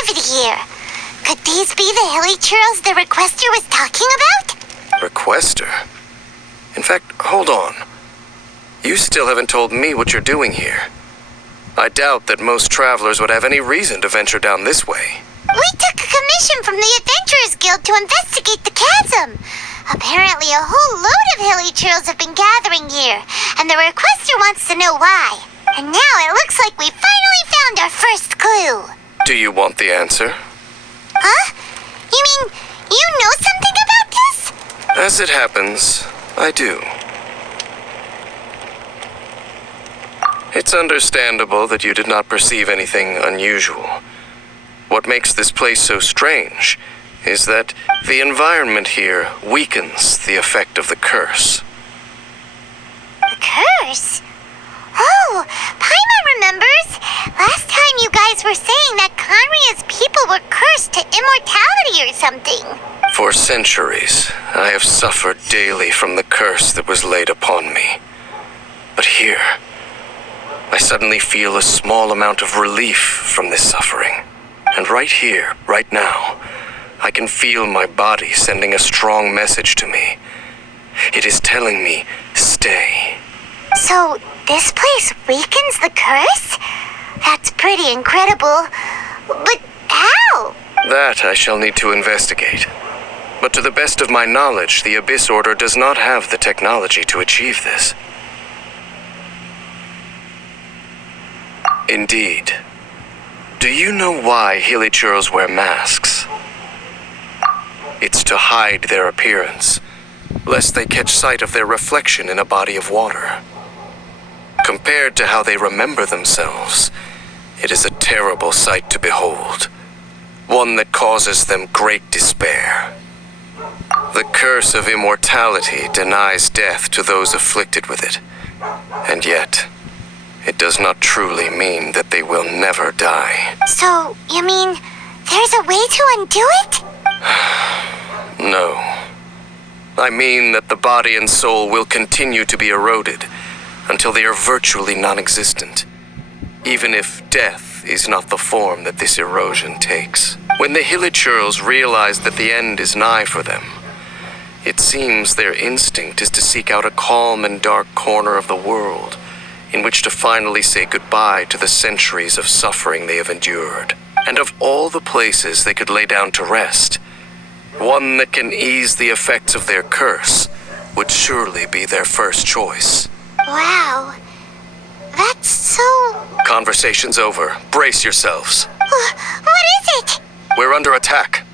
activity here. Could these be the hilly churls the requester was talking about? Requester? In fact, hold on. You still haven't told me what you're doing here. I doubt that most travelers would have any reason to venture down this way. We took a commission from the Adventurers Guild to investigate the chasm. Apparently a whole load of hilly churls have been gathering here, and the requester wants to know why. And now it looks like we finally found our first clue. Do you want the answer? Huh? You mean you know something about this? As it happens, I do. It's understandable that you did not perceive anything unusual. What makes this place so strange is that the environment here weakens the effect of the curse. The curse? Oh, Paimon remembers. Last time you guys were saying that Conria's people were cursed to immortality or something. For centuries, I have suffered daily from the curse that was laid upon me. But here, I suddenly feel a small amount of relief from this suffering. And right here, right now, I can feel my body sending a strong message to me. It is telling me, stay. So, this place weakens the curse? That's pretty incredible. But how? That I shall need to investigate. But to the best of my knowledge, the Abyss Order does not have the technology to achieve this. Indeed. Do you know why Hilichurls wear masks? It's to hide their appearance, lest they catch sight of their reflection in a body of water. Compared to how they remember themselves, it is a terrible sight to behold, one that causes them great despair. The curse of immortality denies death to those afflicted with it, and yet, it does not truly mean that they will never die. So, you mean there's a way to undo it? No. I mean that the body and soul will continue to be eroded until they are virtually non-existent, even if death is not the form that this erosion takes. When the Hilichurls realize that the end is nigh for them, it seems their instinct is to seek out a calm and dark corner of the world in which to finally say goodbye to the centuries of suffering they have endured. And of all the places they could lay down to rest, one that can ease the effects of their curse would surely be their first choice. Wow. That's so... Conversation's over. Brace yourselves. What is it? We're under attack.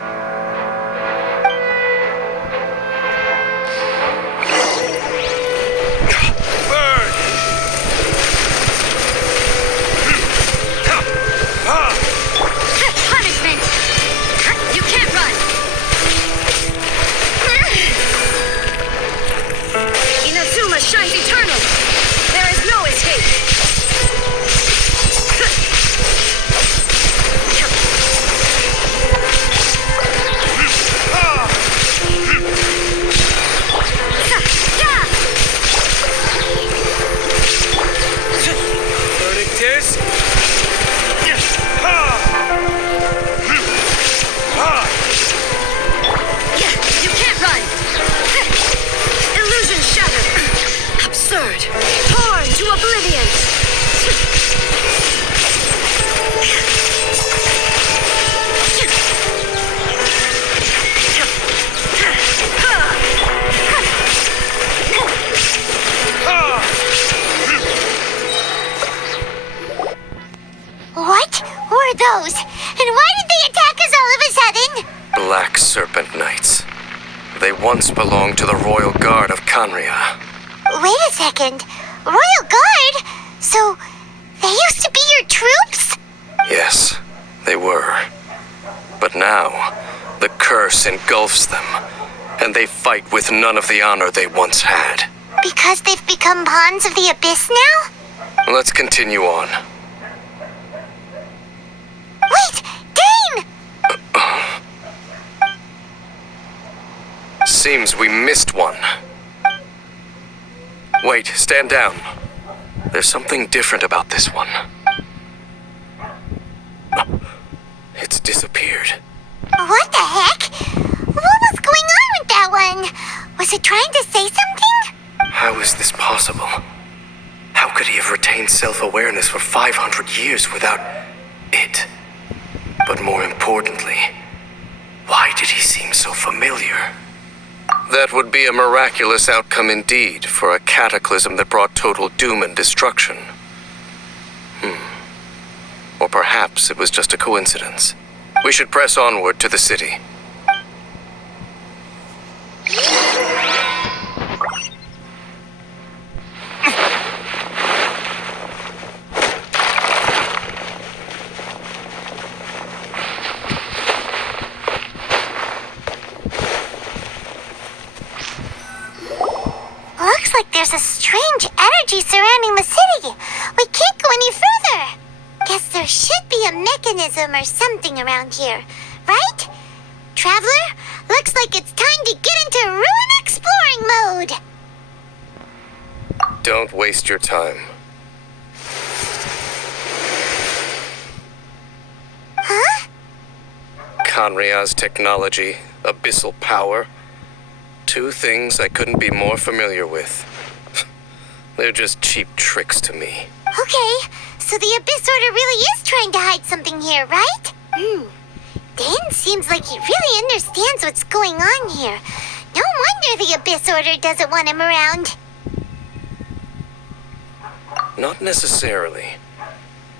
Punishment! You can't run! Inazuma shines eternal! There is no escape! Burning tears? You can't run! Illusion shattered! Absurd! Torn to oblivion! What were those? And why did they attack us all of a sudden? Black Serpent Knights. They once belonged to the Royal Guard of Canria. Wait a second. Royal Guard? So, they used to be your troops? Yes, they were. But now, the curse engulfs them, and they fight with none of the honor they once had. Because they've become pawns of the Abyss now? Let's continue on. Wait! Dane! Seems we missed one. Wait, stand down. There's something different about this one. It's disappeared. What the heck? What was going on with that one? Was it trying to say something? How is this possible? How could he have retained self-awareness for 500 years without it? But more importantly, why did he seem so familiar? That would be a miraculous outcome indeed for a cataclysm that brought total doom and destruction. Or perhaps it was just a coincidence. We should press onward to the city. Looks like there's a strange energy surrounding the city. We can't go any further. Guess there should be a mechanism or something around here, right? Traveler, looks like it's time to get into ruin exploring mode. Don't waste your time. Huh? Kanria's technology, abyssal power. Two things I couldn't be more familiar with. They're just cheap tricks to me. Okay, so the Abyss Order really is trying to hide something here, right? Dan seems like he really understands what's going on here. No wonder the Abyss Order doesn't want him around. Not necessarily.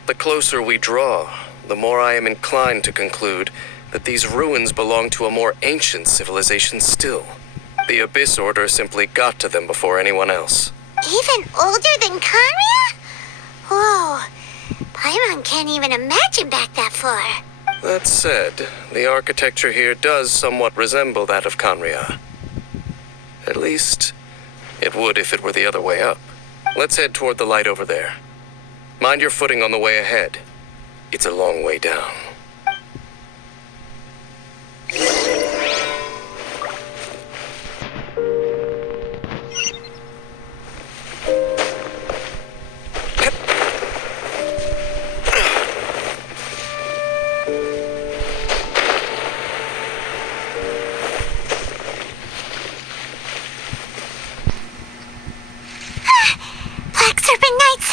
The closer we draw, the more I am inclined to conclude that these ruins belong to a more ancient civilization still. The Abyss Order simply got to them before anyone else. Even older than Kanria? Whoa, Paimon can't even imagine back that far. That said, the architecture here does somewhat resemble that of Kanria. At least, it would if it were the other way up. Let's head toward the light over there. Mind your footing on the way ahead. It's a long way down. Black Serpent Knights!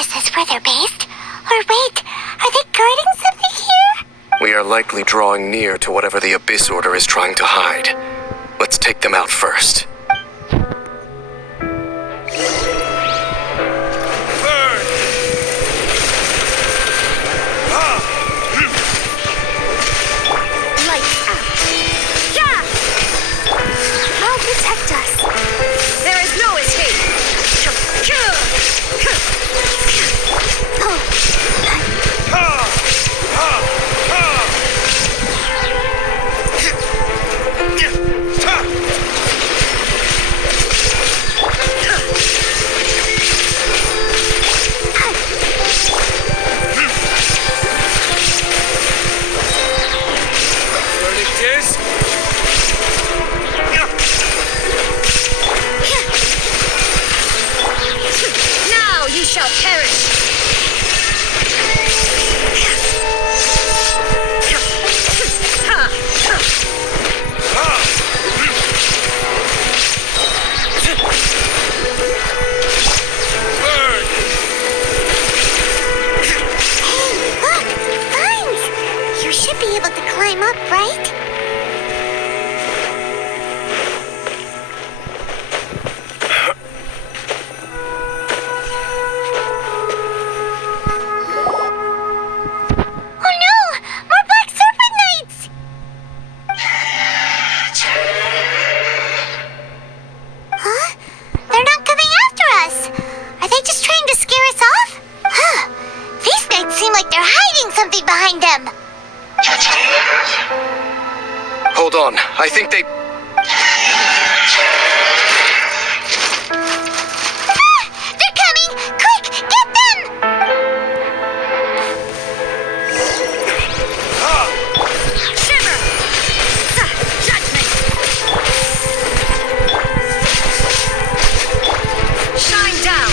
Is this where they're based? Or wait, are they guarding something here? We are likely drawing near to whatever the Abyss Order is trying to hide. Let's take them out first. Lights out. Yeah! I'll protect us. There is no escape. Burning tears? Now you shall perish. Burn! Hey, look! Vines! You should be able to climb up, right? Oh no! More Black Serpent Knights! Huh? They're not coming after us! Are they just trying to scare us off? Huh. These knights seem like they're hiding something behind them. Hold on, I think they... Ah! They're coming! Quick! Get them! Shiver! Judgment! Shine down!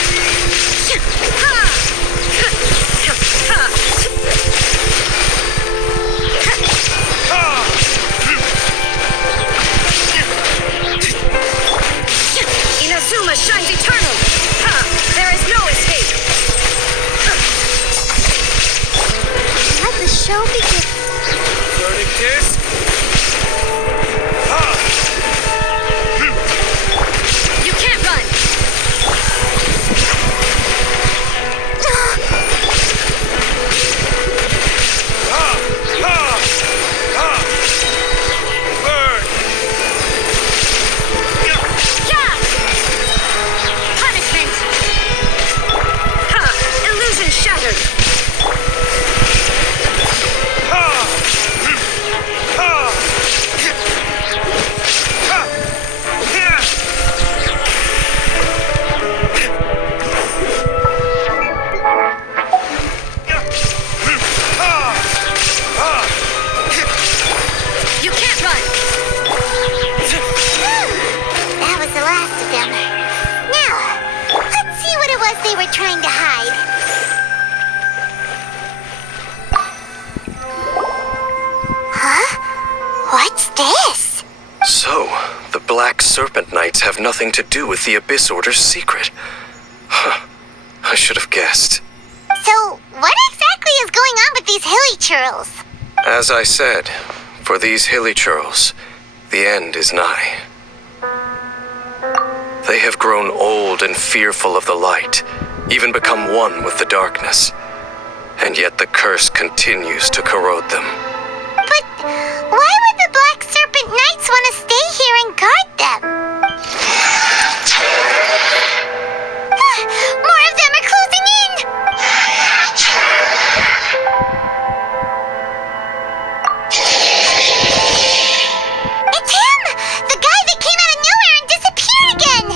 shines eternal. Ha! There is no escape. Let the show begin. Burning disc. Ha! You can't run. Ha! Ha! Ha! Burn! Yeah! Punishment. Ha! Illusion shattered. Ha! Ha! Ha! Yeah! Ha! Ha! You can't run. That was the last of them. Now, let's see what it was they were trying to hide. Huh? What's this? So, the Black Serpent Knights have nothing to do with the Abyss Order's secret. Huh. I should have guessed. So, what exactly is going on with these hilly churls? As I said, for these hilly churls, the end is nigh. They have grown old and fearful of the light, even become one with the darkness. And yet the curse continues to corrode them. But why would the Black Serpent Knights want to stay here and guard them? More of them are closing in! It's him! The guy that came out of nowhere and disappeared again!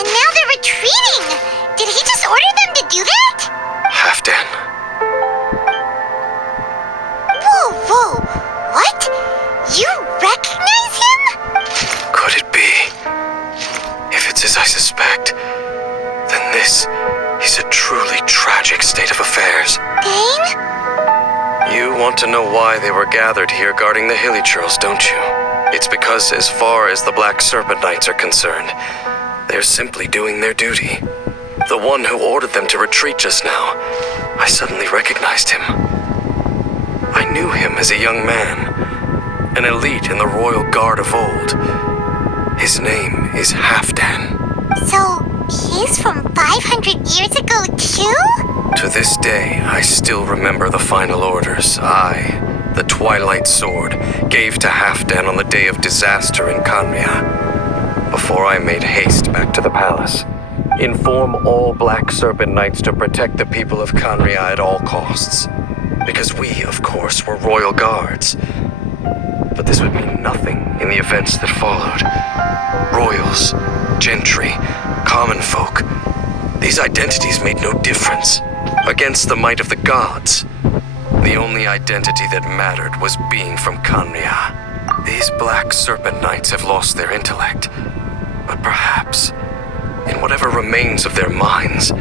And now they're retreating! Did he just order them to do that? Halfdan. Whoa, whoa! What? You recognize him? Could it be? If it's as I suspect, then this is a truly tragic state of affairs. Dane? You want to know why they were gathered here guarding the hilly churls, don't you? It's because as far as the Black Serpent Knights are concerned, they're simply doing their duty. The one who ordered them to retreat just now, I suddenly recognized him. I knew him as a young man, an elite in the royal guard of old. His name is Halfdan. So, he's from 500 years ago too? To this day, I still remember the final orders I, the Twilight Sword, gave to Halfdan on the day of disaster in Canria. Before I made haste back to the palace. Inform all Black Serpent Knights to protect the people of Canria at all costs. Because we, of course, were royal guards. But this would mean nothing in the events that followed. Royals, gentry, common folk. These identities made no difference. Against the might of the gods, the only identity that mattered was being from Canria. These Black Serpent Knights have lost their intellect. But perhaps, in whatever remains of their minds,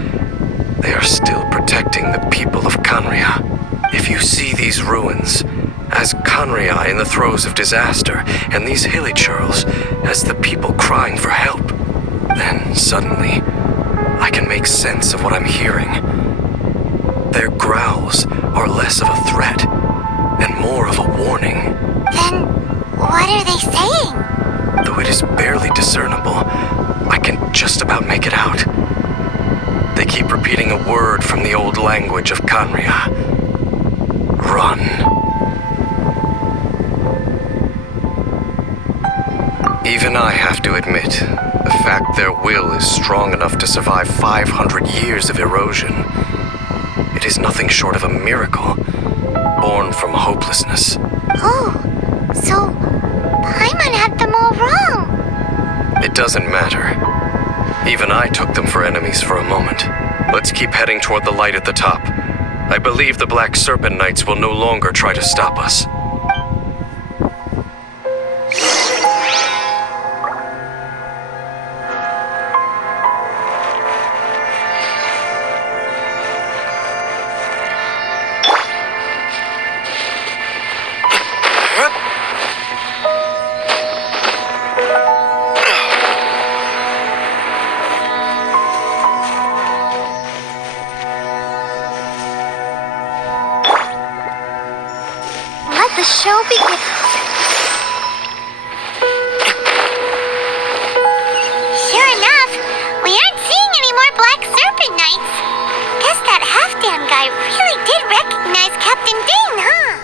they are still protecting the people of Canria. If you see these ruins as Canria in the throes of disaster, and these hilly churls as the people crying for help, then suddenly I can make sense of what I'm hearing. Their growls are less of a threat and more of a warning. Then, what are they saying? Though it is barely discernible, I can just about make it out. They keep repeating a word from the old language of Canria. Run. Even I have to admit, the fact their will is strong enough to survive 500 years of erosion, it is nothing short of a miracle, born from hopelessness. Oh, so Paimon had them all wrong. It doesn't matter. Even I took them for enemies for a moment. Let's keep heading toward the light at the top. I believe the Black Serpent Knights will no longer try to stop us. show begins. Sure enough, we aren't seeing any more Black Serpent Knights. Guess that half-damn guy really did recognize Captain Dane, huh?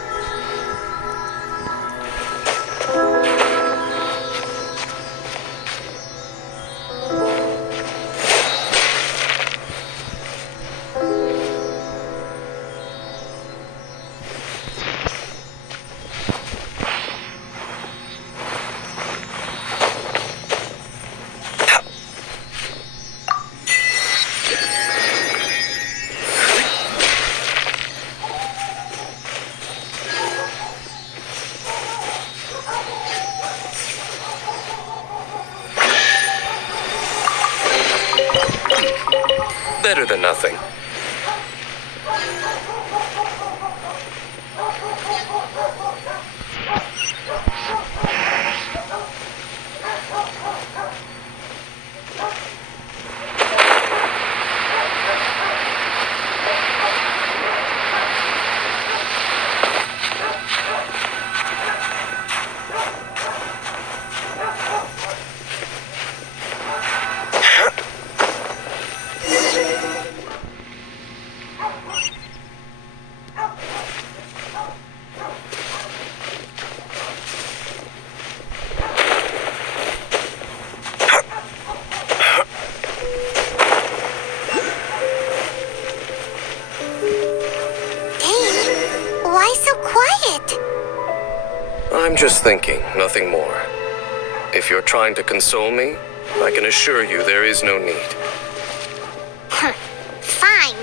Better than nothing. I'm just thinking, nothing more. If you're trying to console me, I can assure you there is no need. Fine.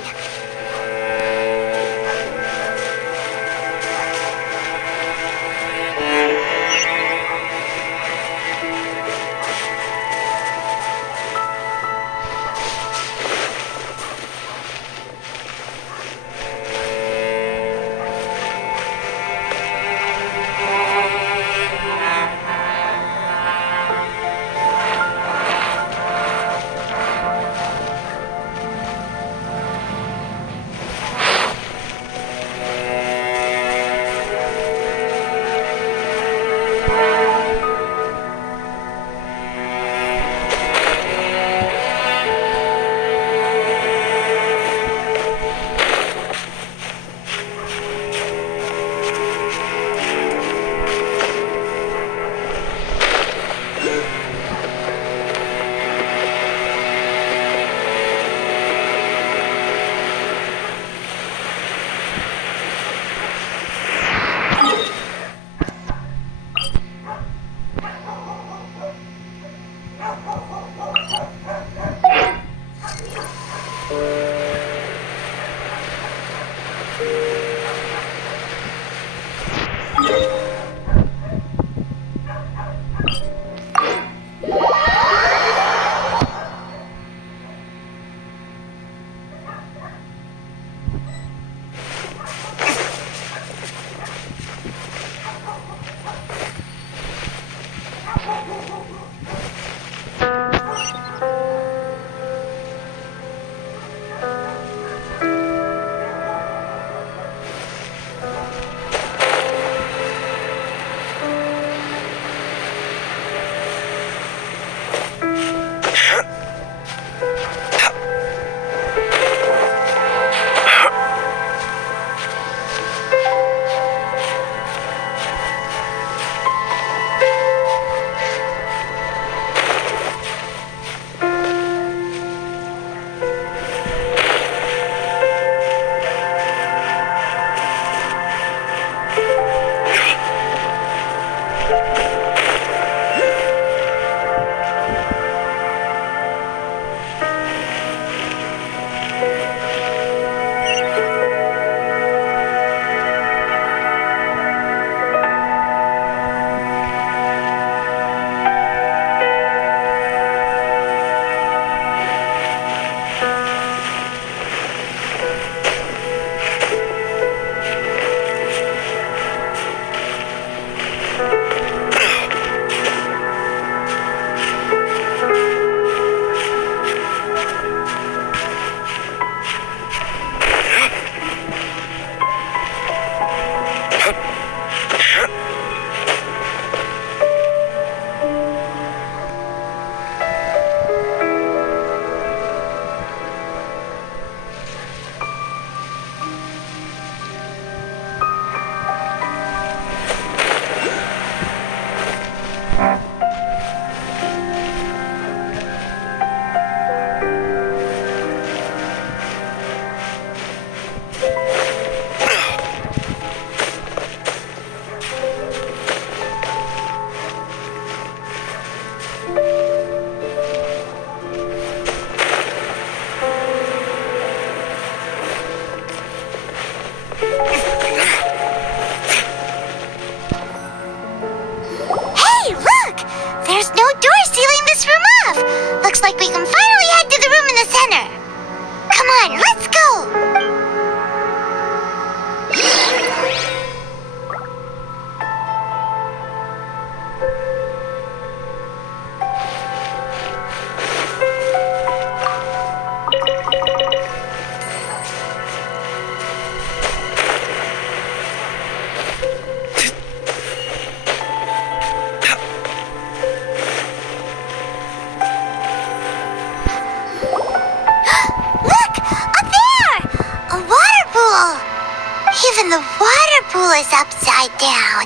And the water pool is upside down.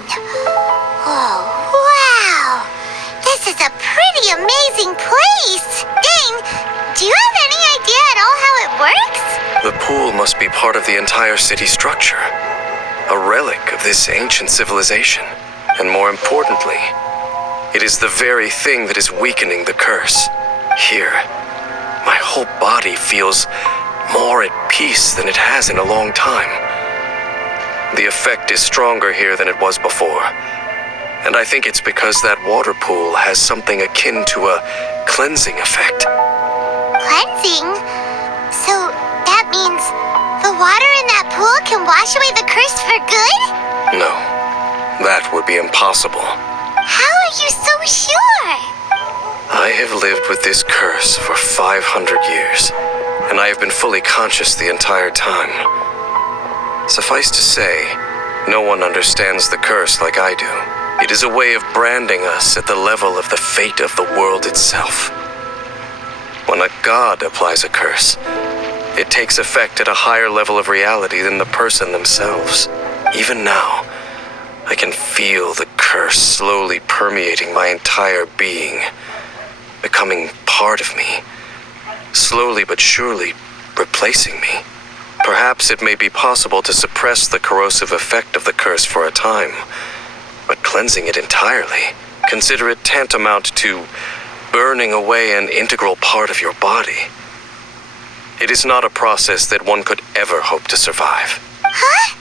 Oh, wow! This is a pretty amazing place! Dane, do you have any idea at all how it works? The pool must be part of the entire city structure. A relic of this ancient civilization. And more importantly, it is the very thing that is weakening the curse. Here, my whole body feels more at peace than it has in a long time. The effect is stronger here than it was before. And I think it's because that water pool has something akin to a cleansing effect. Cleansing? So that means the water in that pool can wash away the curse for good? No, that would be impossible. How are you so sure? I have lived with this curse for 500 years, and I have been fully conscious the entire time. Suffice to say, no one understands the curse like I do. It is a way of branding us at the level of the fate of the world itself. When a god applies a curse, it takes effect at a higher level of reality than the person themselves. Even now, I can feel the curse slowly permeating my entire being, becoming part of me, slowly but surely replacing me. Perhaps it may be possible to suppress the corrosive effect of the curse for a time, but cleansing it entirely, consider it tantamount to burning away an integral part of your body. It is not a process that one could ever hope to survive. Huh?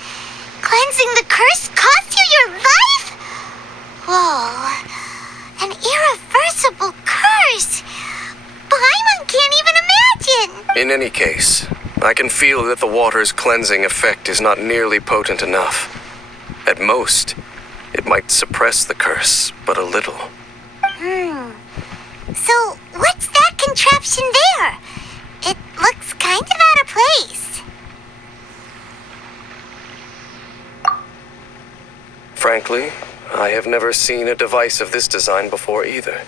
Cleansing the curse cost you your life? Whoa. An irreversible curse. Paimon can't even imagine. In any case, I can feel that the water's cleansing effect is not nearly potent enough. At most, it might suppress the curse, but a little. So, what's that contraption there? It looks kind of out of place. Frankly, I have never seen a device of this design before either.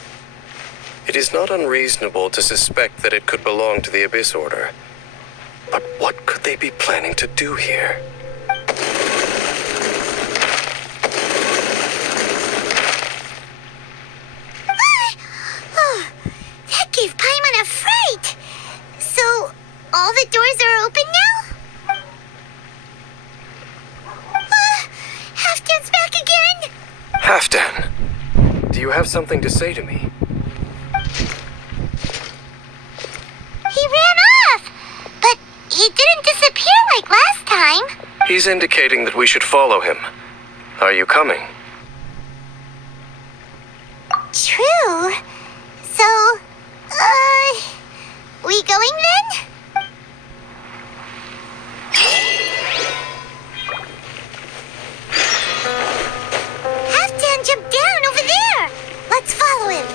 It is not unreasonable to suspect that it could belong to the Abyss Order. But what could they be planning to do here? That gave Paimon a fright. So, all the doors are open now? Halfdan's back again? Halfdan, do you have something to say to me? He ran off, but he didn't disappear like last time. He's indicating that we should follow him. Are you coming? True. So, we going then? Halfdan jumped down over there. Let's follow him.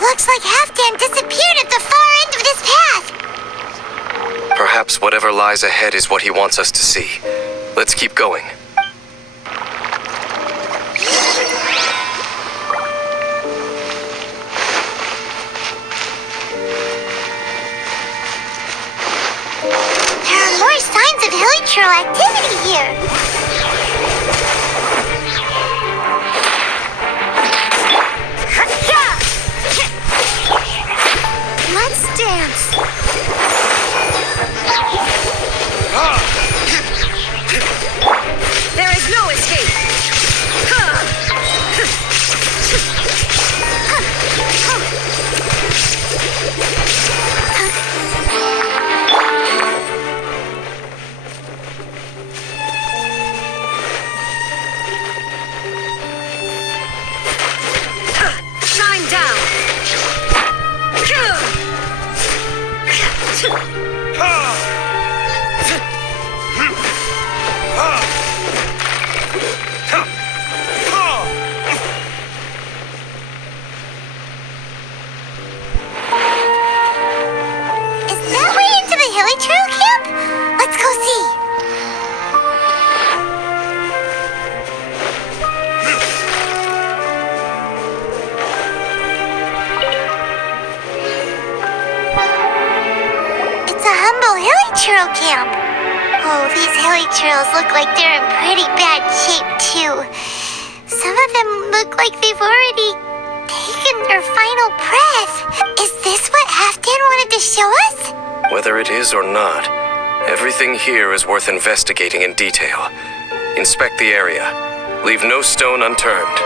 Looks like Halfdan disappeared at the far end of this path. Perhaps whatever lies ahead is what he wants us to see. Let's keep going. There are more signs of hilichurl activity here. Let's dance. There is no escape. Rainbow Hilly-Churl Camp. Oh, these Hilly-Churls look like they're in pretty bad shape, too. Some of them look like they've already taken their final breath. Is this what Halfdan wanted to show us? Whether it is or not, everything here is worth investigating in detail. Inspect the area. Leave no stone unturned.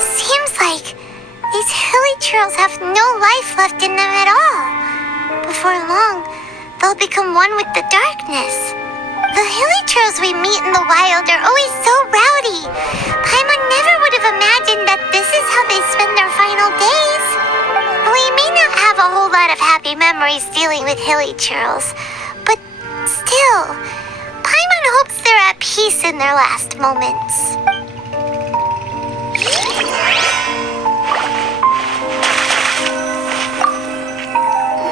Seems like these Hilly-Churls have no life left in them at all. Before long, they'll become one with the darkness. The Hilly-Churls we meet in the wild are always so rowdy. Paimon never would have imagined that this is how they spend their final days. We may not have a whole lot of happy memories dealing with Hilly-Churls, but still, Paimon hopes they're at peace in their last moments.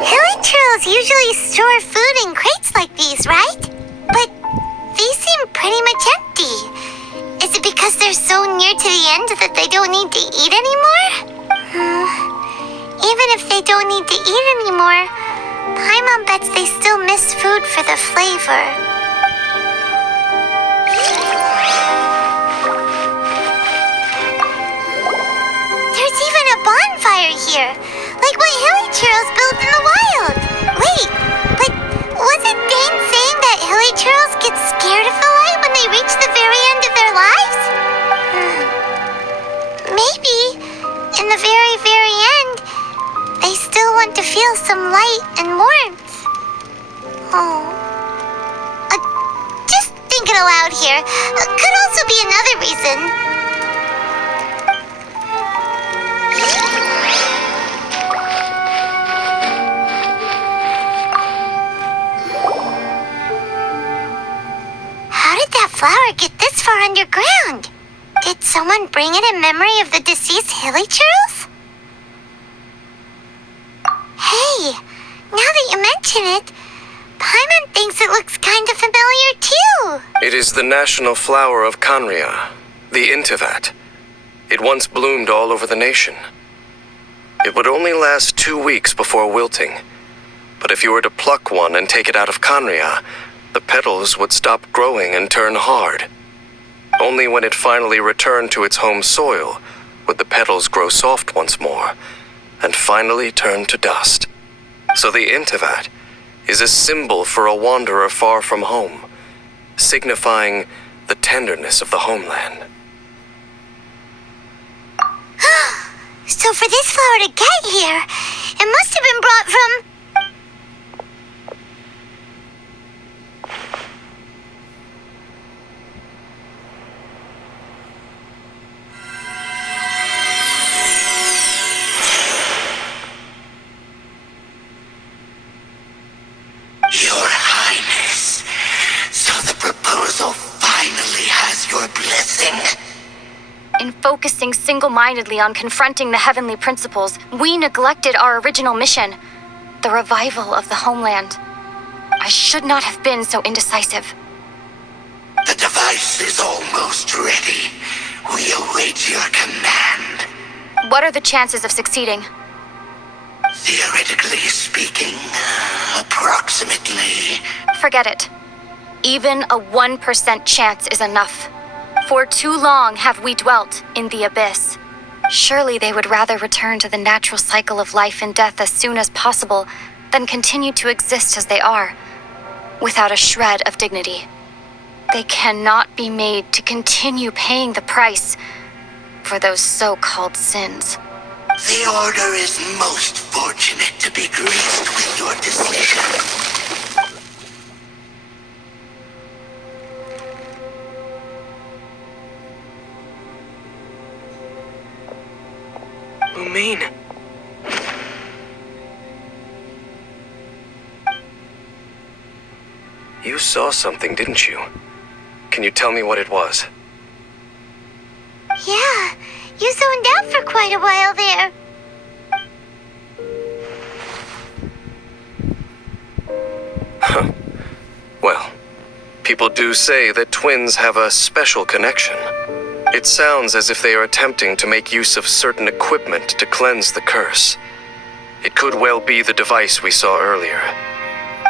Hilly-Churls usually store food in crates like these, right? But these seem pretty much empty. Is it because they're so near to the end that they don't need to eat anymore? Even if they don't need to eat anymore, Paimon bets they still miss food for the flavor. There's even a bonfire here, like what Hilly-Churls built in the wild. Wait, but wasn't Dane saying that Hilly-Churls get scared of the light when they reach the very end of their lives? Maybe, in the very, very end, they still want to feel some light and warmth. Oh. Just thinking aloud here. Could also be another reason. How did that flower get this far underground? Did someone bring it in memory of the deceased Hilly-Churls? Hey, now that you mention it, Paimon thinks it looks kind of familiar too. It is the national flower of Canria, the Intivat. It once bloomed all over the nation. It would only last 2 weeks before wilting. But if you were to pluck one and take it out of Canria, the petals would stop growing and turn hard. Only when it finally returned to its home soil would the petals grow soft once more and finally turn to dust. So the Intivat is a symbol for a wanderer far from home, signifying the tenderness of the homeland. So for this flower to get here, it must have been brought from... Your Highness, so the proposal finally has your blessing. In focusing single-mindedly on confronting the heavenly principles, we neglected our original mission, the revival of the homeland. I should not have been so indecisive. The device is almost ready. We await your command. What are the chances of succeeding? Theoretically speaking, approximately. Forget it. Even a 1% chance is enough. For too long have we dwelt in the abyss. Surely they would rather return to the natural cycle of life and death as soon as possible than continue to exist as they are, without a shred of dignity. They cannot be made to continue paying the price for those so-called sins. The Order is most fortunate to be graced with your decision. Lumine. You saw something, didn't you? Can you tell me what it was? Yeah, you zoned out for quite a while there. Huh. Well, people do say that twins have a special connection. It sounds as if they are attempting to make use of certain equipment to cleanse the curse. It could well be the device we saw earlier.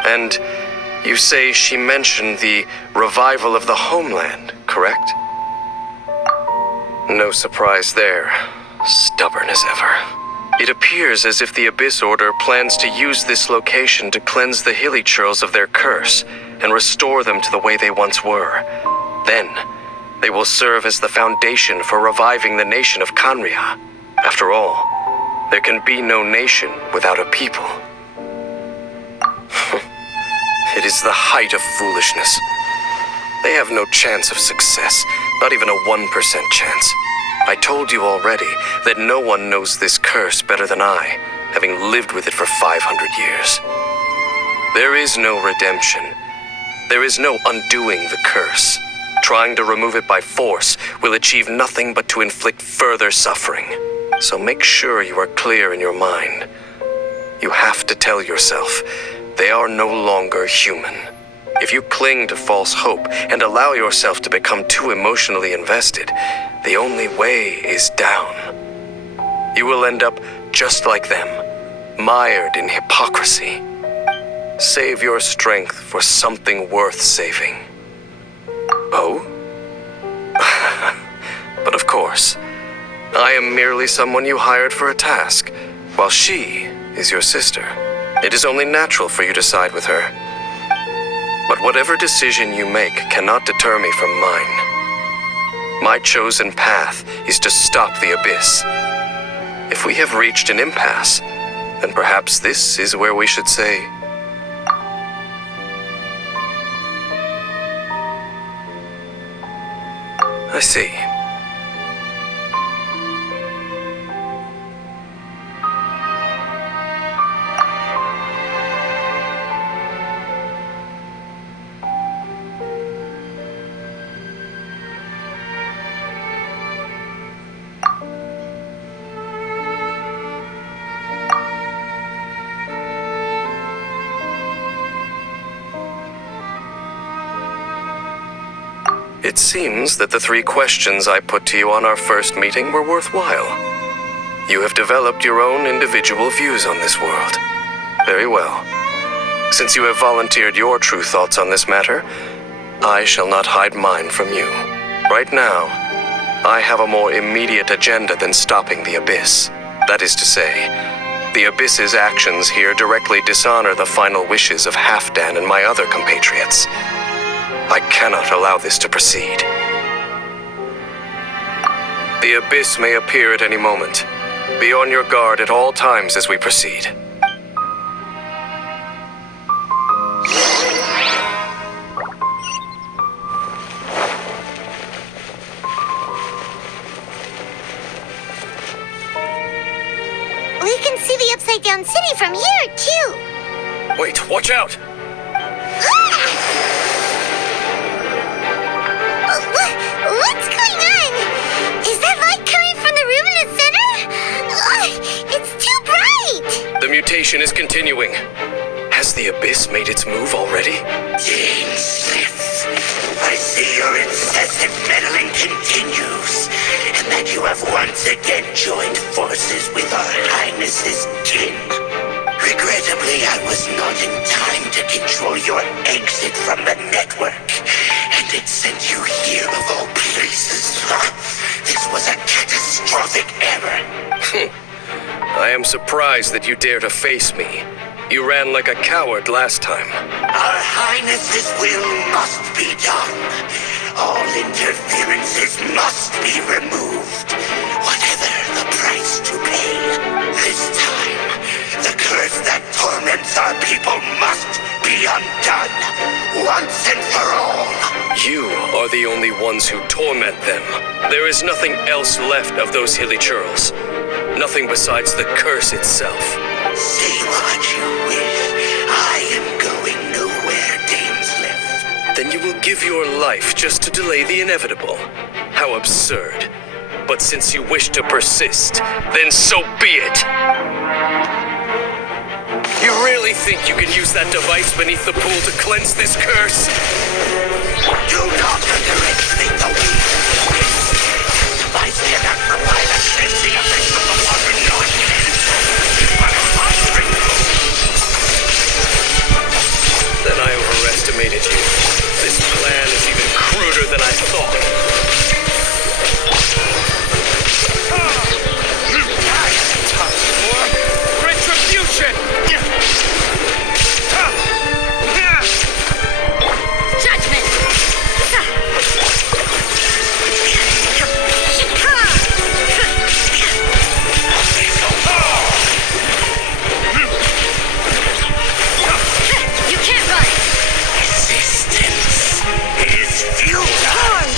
And you say she mentioned the revival of the homeland, correct? No surprise there. Stubborn as ever. It appears as if the Abyss Order plans to use this location to cleanse the Hilly Churls of their curse and restore them to the way they once were. Then, they will serve as the foundation for reviving the nation of Canria. After all, there can be no nation without a people. It is the height of foolishness. They have no chance of success, not even a 1% chance. I told you already that no one knows this curse better than I, having lived with it for 500 years. There is no redemption. There is no undoing the curse. Trying to remove it by force will achieve nothing but to inflict further suffering. So make sure you are clear in your mind. You have to tell yourself, they are no longer human. If you cling to false hope and allow yourself to become too emotionally invested, the only way is down. You will end up just like them, mired in hypocrisy. Save your strength for something worth saving. Oh? But of course, I am merely someone you hired for a task, while she is your sister. It is only natural for you to side with her. But whatever decision you make cannot deter me from mine. My chosen path is to stop the Abyss. If we have reached an impasse, then perhaps this is where we should say, I see. It seems that the 3 questions I put to you on our first meeting were worthwhile. You have developed your own individual views on this world. Very well. Since you have volunteered your true thoughts on this matter, I shall not hide mine from you. Right now, I have a more immediate agenda than stopping the Abyss. That is to say, the Abyss's actions here directly dishonor the final wishes of Halfdan and my other compatriots. I cannot allow this to proceed. The Abyss may appear at any moment. Be on your guard at all times as we proceed. We can see the Upside Down City from here, too. Wait, watch out! What's going on? Is that light coming from the room in the center? It's too bright! The mutation is continuing. Has the Abyss made its move already? Dainsleif, I see your incessant meddling continues, and that you have once again joined forces with our Highness's kin. Regrettably, I was not in time to control your exit from the network, and it sent you here of all places. This was a catastrophic error. I am surprised that you dare to face me. You ran like a coward last time. Our Highness's will must be done. All interferences must be removed, whatever the price to pay. This time, the curse that torments our people must be undone, once and for all. You are the only ones who torment them. There is nothing else left of those Hilly Churls. Nothing besides the curse itself. Say what you wish. I am going nowhere, Dainsleif. Then you will give your life just to delay the inevitable. How absurd. But since you wish to persist, then so be it. You really think you can use that device beneath the pool to cleanse this curse? Do not underestimate the weakness.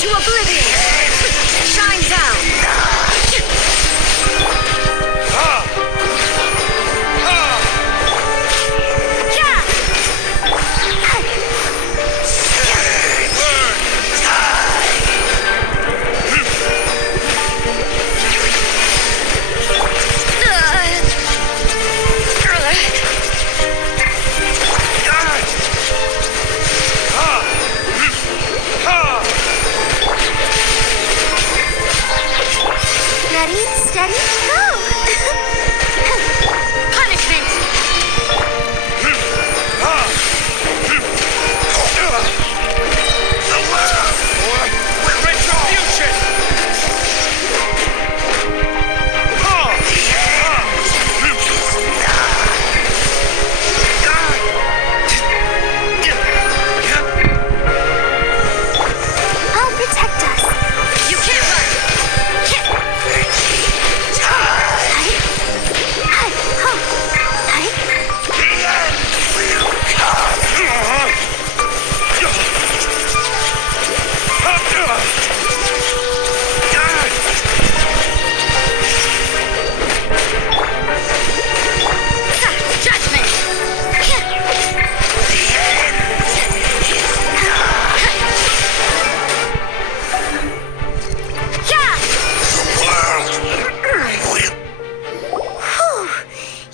into oblivion. Shine down. Yeah. Ready, steady, go! Punishment. I'll protect us. You can't run. Judgment. Yeah. Whew.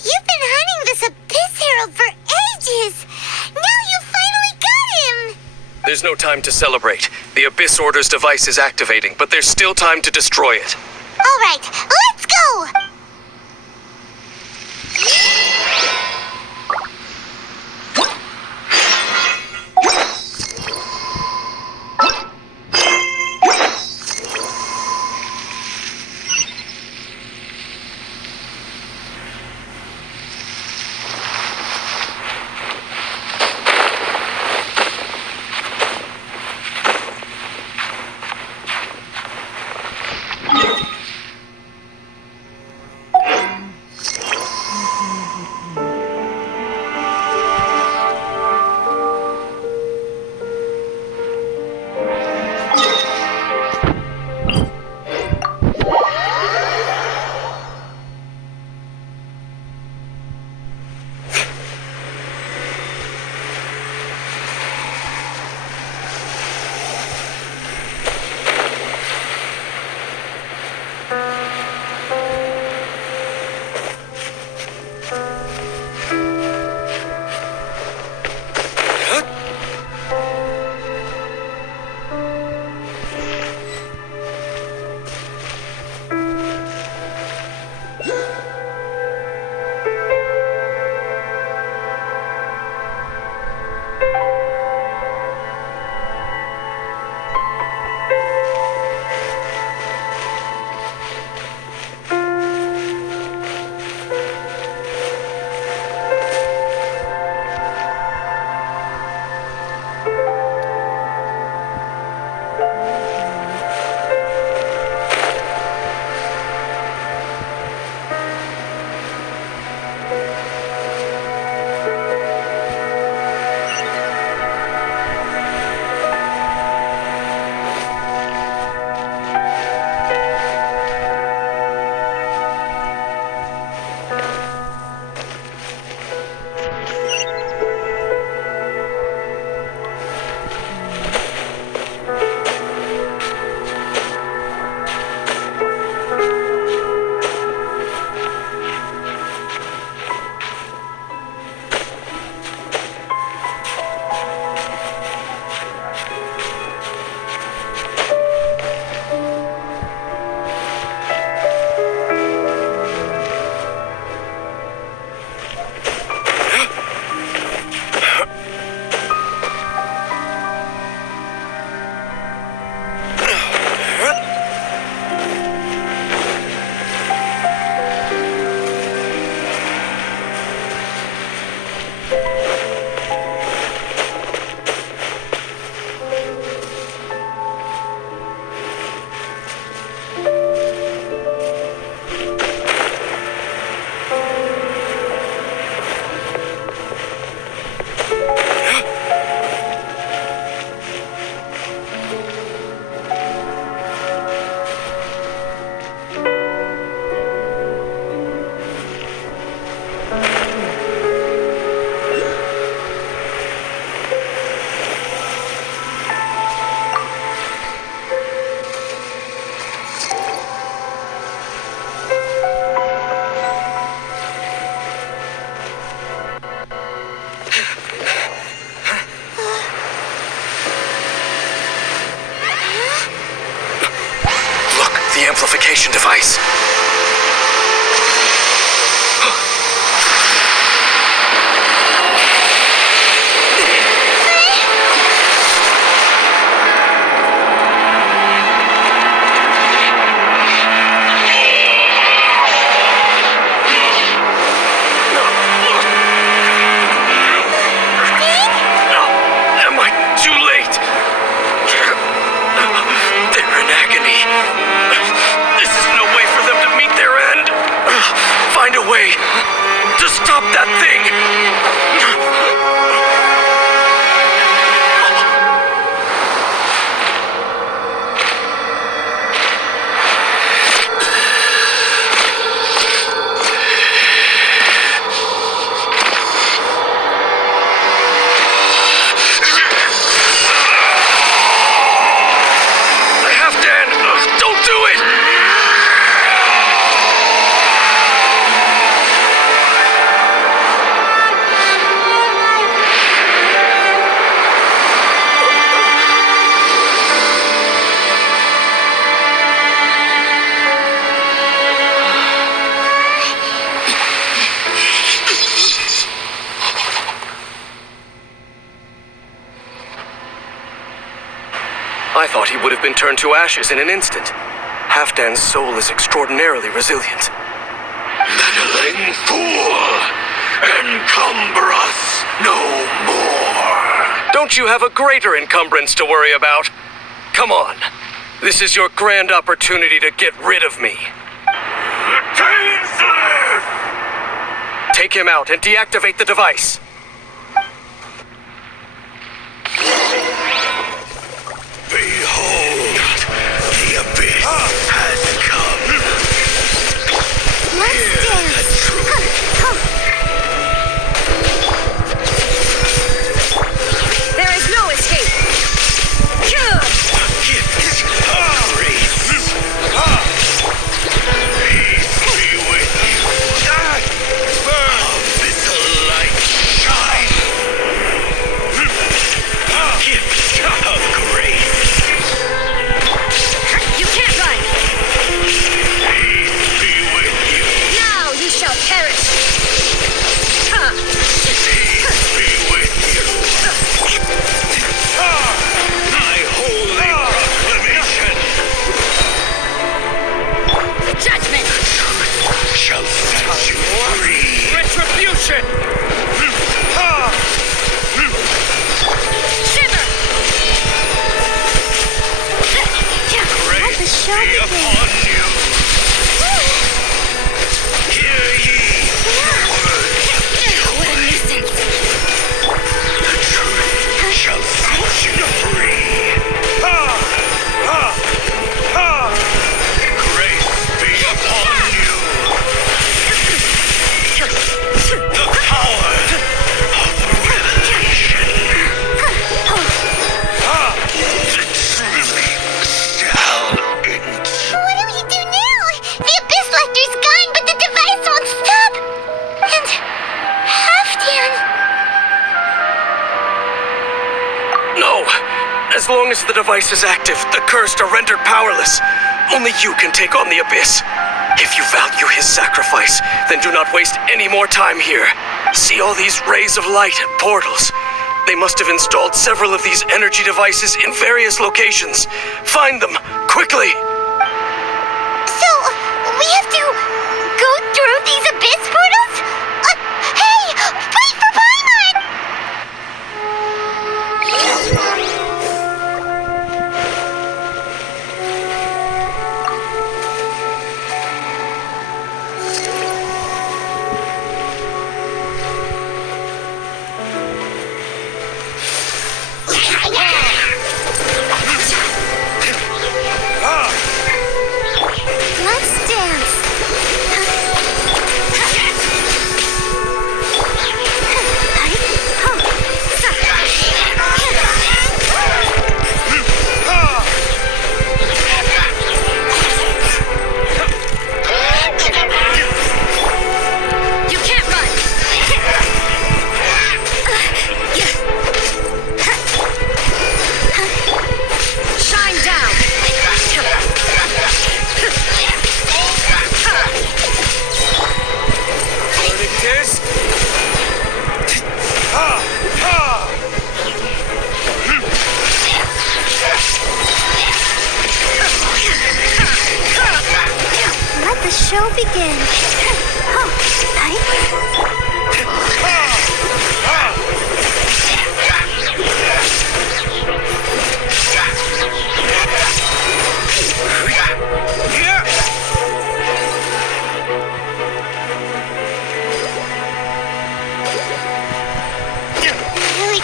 You've been hunting this Abyss Herald for ages. Now you finally got him. There's no time to celebrate. The Abyss Order's device is activating, but there's still time to destroy it. All right, let's go. amplification device. Am I too late? They're in agony. This is no way for them to meet their end. Find a way to stop that thing. Don't do it! I thought he would have been turned to ashes in an instant. Halfdan's soul is extraordinarily resilient. Meddling fool! Encumber us no more! Don't you have a greater encumbrance to worry about? Come on. This is your grand opportunity to get rid of me. Dainsleif! Take him out and deactivate the device. Behold, the abyss has come. Hear the truth. There is no escape. Gifts of grace. Peace be with you. Abyssal light shine. Gifts of grace. You can't run. Peace be with you. Now you shall perish. Peace be with you. My holy proclamation Judgment. shall set you free. Retribution! Shiver. Grace be upon you. Hear ye the words. What a nuisance. The truth shall set you free. Grace be upon you. The power of revelation. The truth shall into. What do we do now? The Abyss Lecter's gone, but the device won't stop. And Halfdan. No! As long as the device is active, the cursed are rendered powerless. Only you can take on the Abyss. If you value his sacrifice, then do not waste any more time here. See all these rays of light and portals? They must have installed several of these energy devices in various locations. Find them, quickly! So, we have to go through these Abyss portals? Hey! Wait for Paimon! show begin.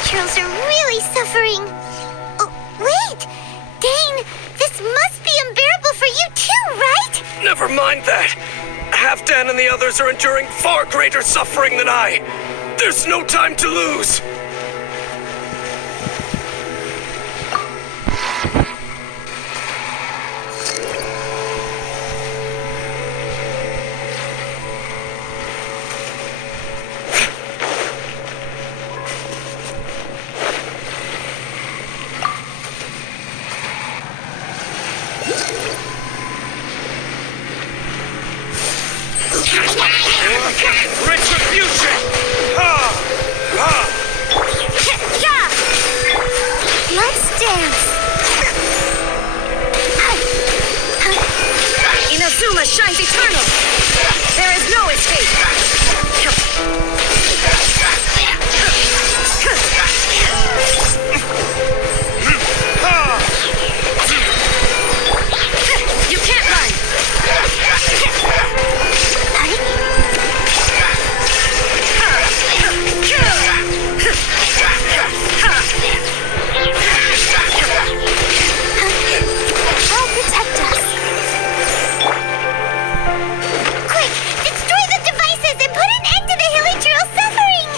Churls are really suffering. Oh, wait! Dane, this must be unbearable for you too, right? Never mind that. Halfdan and the others are enduring far greater suffering than I. There's no time to lose. Retribution! Let's dance. Inazuma shines eternal. There is no escape. You can't run. I'll protect us. Quick, destroy the devices and put an end to the Hilichurl suffering!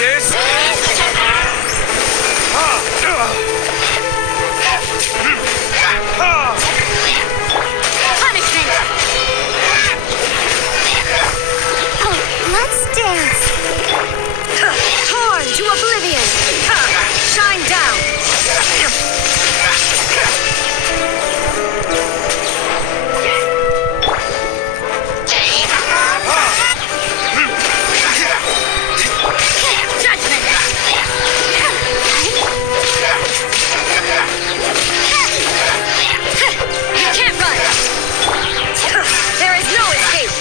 This? Punishment. Let's dance. Torn to oblivion. Shine down. Judgment. You can't run. There is no escape.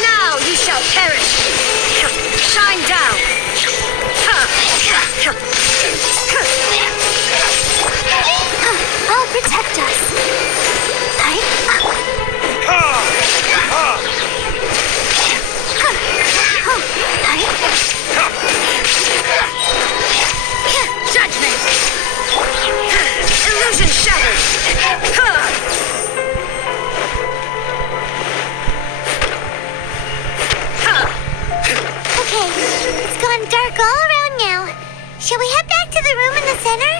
Now you shall perish. Shine down. I'll protect us. Judgment. Illusion shattered. Okay, it's gone dark all around now. Shall we head back to the room in the center?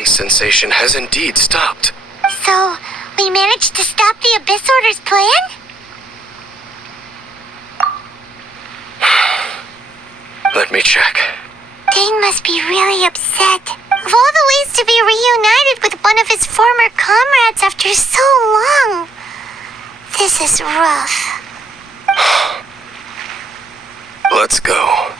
flying sensation has indeed stopped. So, we managed to stop the Abyss Order's plan? Let me check. Dane must be really upset. Of all the ways to be reunited with one of his former comrades after so long, this is rough. Let's go.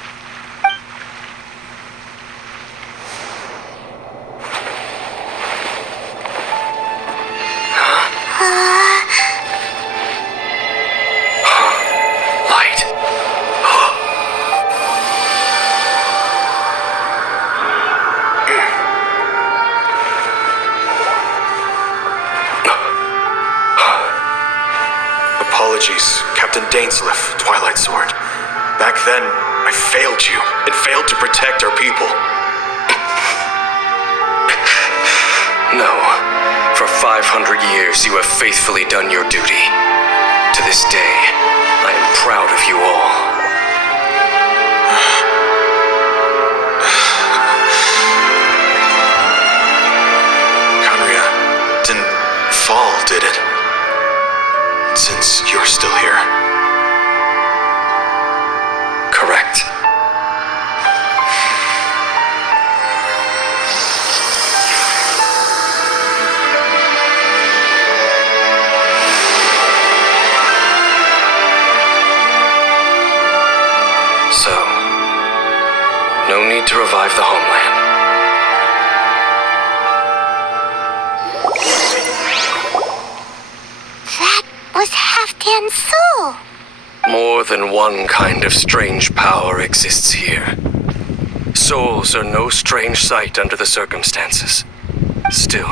Light. Apologies, Captain Dainsleif, Twilight Sword. Back then, I failed you and failed to protect our people. No. For 500 years, you have faithfully done your duty. To this day, I am proud of you all. Conria didn't fall, did it? Since you're still here. Correct. So, no need to revive the homeland. That was Halfdan's soul. More than one kind of strange power exists here. Souls are no strange sight under the circumstances. Still,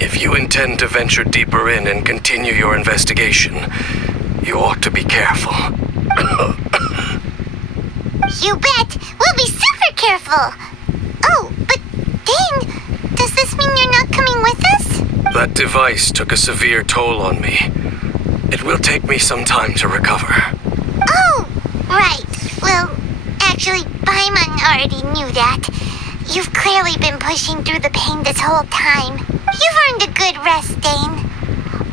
if you intend to venture deeper in and continue your investigation, you ought to be careful. You bet. We'll be super careful. Oh, but Dane, does this mean you're not coming with us? That device took a severe toll on me. It will take me some time to recover. Oh, right. Well, actually, Paimon already knew that. You've clearly been pushing through the pain this whole time. You've earned a good rest, Dane.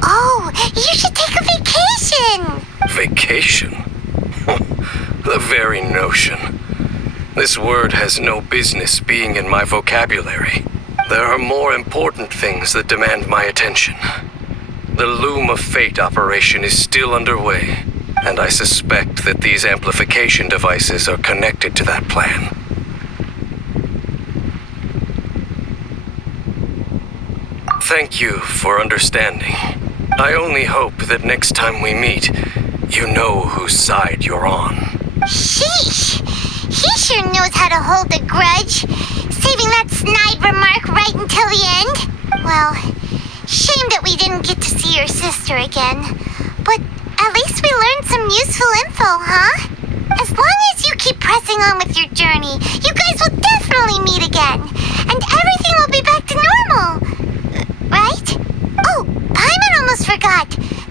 Oh, you should take a vacation. Vacation? The very notion. This word has no business being in my vocabulary. There are more important things that demand my attention. The Loom of Fate operation is still underway, and I suspect that these amplification devices are connected to that plan. Thank you for understanding. I only hope that next time we meet, you know whose side you're on. Sheesh. He sure knows how to hold a grudge, saving that snide remark right until the end. Well, shame that we didn't get to see your sister again. But at least we learned some useful info, huh? As long as you keep pressing on with your journey, you guys will definitely meet again. And everything will be back to normal. Right? Oh, Paimon almost forgot.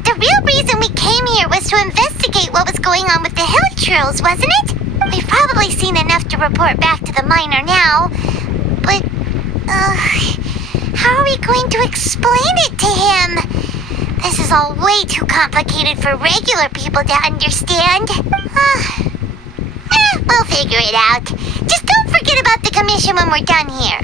The real reason we came here was to investigate what was going on with the Hilichurls, wasn't it? We've probably seen enough to report back to the miner now. But, how are we going to explain it to him? This is all way too complicated for regular people to understand. We'll figure it out. Just don't forget about the commission when we're done here.